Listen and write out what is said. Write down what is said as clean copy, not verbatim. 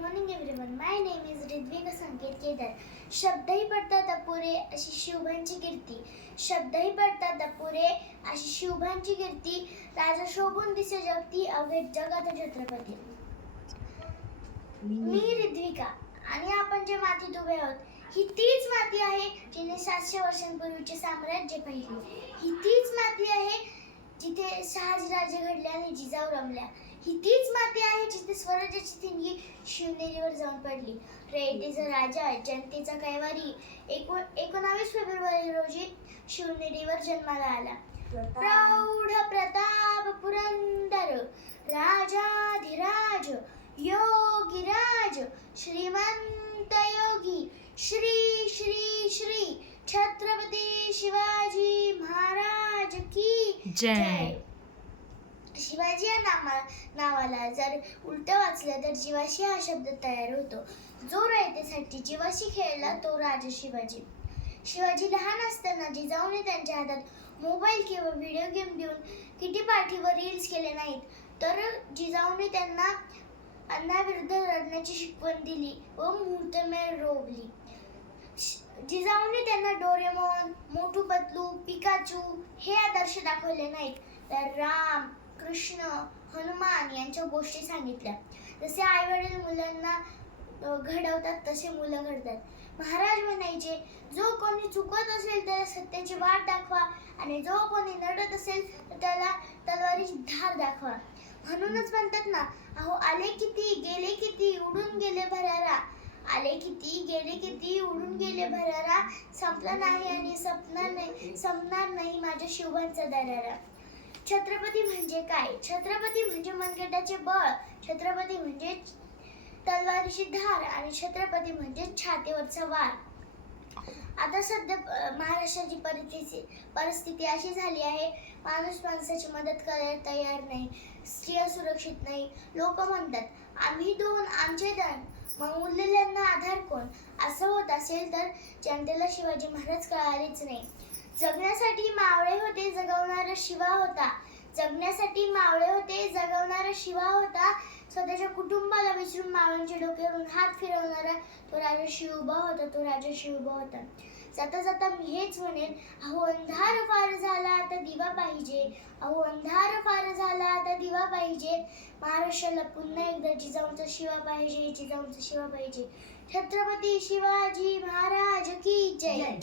Morning everyone. My name is Ridvika Sanket Kedar. शब्दही पडतात अपुरे अशी शिवबांची कीर्ती. शब्दही पडतात अपुरे अशी शिवबांची कीर्ती. राजा शोभून दिसे जगती अवघे जगात छत्रपती. मी रिद्विका आणि आपण जे मातीत उभे आहोत ही तीच माती आहे जिने 700 वर्षांपूर्वीचे साम्राज्य पाहिले. ही तीच माती आहे जिथे शहाजीराजे घडले आणि जिजाऊ रमल्या. ही तीच माती आहे जिथे स्वराज्याची ठिणगी शिवनेरीवर जाऊन पडली. रयतेचा राजा जनतेचा कैवारी 19 फेब्रुवारी रोजी शिवनेरीवर जन्माला आला. प्रौढ प्रताप पुरंदर राजाधिराज योगीराज श्रीमंत योगी श्री श्री श्री छत्रपती शिवाजी महाराज की जय. शिवाजी या नावाला जर उलट वाचलं तर जीवाशी हा शब्द तयार होतो. जो रयतेसाठी जीवाशी खेळला तो राजा शिवाजी. शिवाजी लहान असताना जिजाऊने त्यांच्या हातात मोबाईल किंवा व्हिडिओ गेम देऊन किटी पार्टीवर रील्स केले नाहीत, तर जिजाऊने त्यांना अन्याविरुद्ध लढण्याची शिकवण दिली व मुहूर्तमेढ रोवली. जिजाऊने त्यांना डोरेमॉन, मोटू पतलू, पिकाचू हे आदर्श दाखवले नाहीत, तर राम, कृष्ण, हनुमान यांच्या गोष्टी सांगितल्या. जसे आई वडील मुलांना घडवतात तसे मुलं घडतात. महाराज म्हणायचे, जो कोणी चुकत असेल त्याला सत्याची वाट दाखवा आणि जो कोणी नडत असेल तर त्याला तलवारीची धार दाखवा. म्हणूनच म्हणतात ना, अहो आले किती गेले किती उडून गेले भरारा. आले किती गेले किती उडून गेले भरारा. संपला नाही आणि संपणार नाही माझ्या शिवबांचा दरारा. छत्रपती म्हणजे काय? छत्रपती म्हणजे मनगटाचे बळ, छत्रपती म्हणजे तलवारीची धार आणि छत्रपती म्हणजे छातीवरचा वार. आता सध्या महाराष्ट्राची परिस्थिती अशी झाली आहे, माणूस माणसाची मदत करायला तयार नाही, स्त्रिया सुरक्षित नाही. लोक म्हणतात आम्ही दोन आमचे दोन, मग उरलेल्यांना आधार कोण? असं होत असेल तर जनतेला शिवाजी महाराज कळालेच नाही. जगण्यासाठी मावळे होते जगवणारा शिवा होता. जगण्यासाठी मावळे होते जगवणारा शिवा होता. स्वतःच्या कुटुंबाला विसरून मावळ्यांच्या डोक्यावरून हात फिरवणारा तो राजा शिवबा होता. तो राजा शिवबा होता. जाता जाता मी हेच म्हणेन, अहो अंधार फार झाला आता दिवा पाहिजे. अहो अंधार फार झाला आता दिवा पाहिजे. महाराष्ट्राला पुन्हा एकदा जिजाऊंचा शिवा पाहिजे, जिजाऊंचा शिवा पाहिजे. छत्रपती शिवाजी महाराज की जय.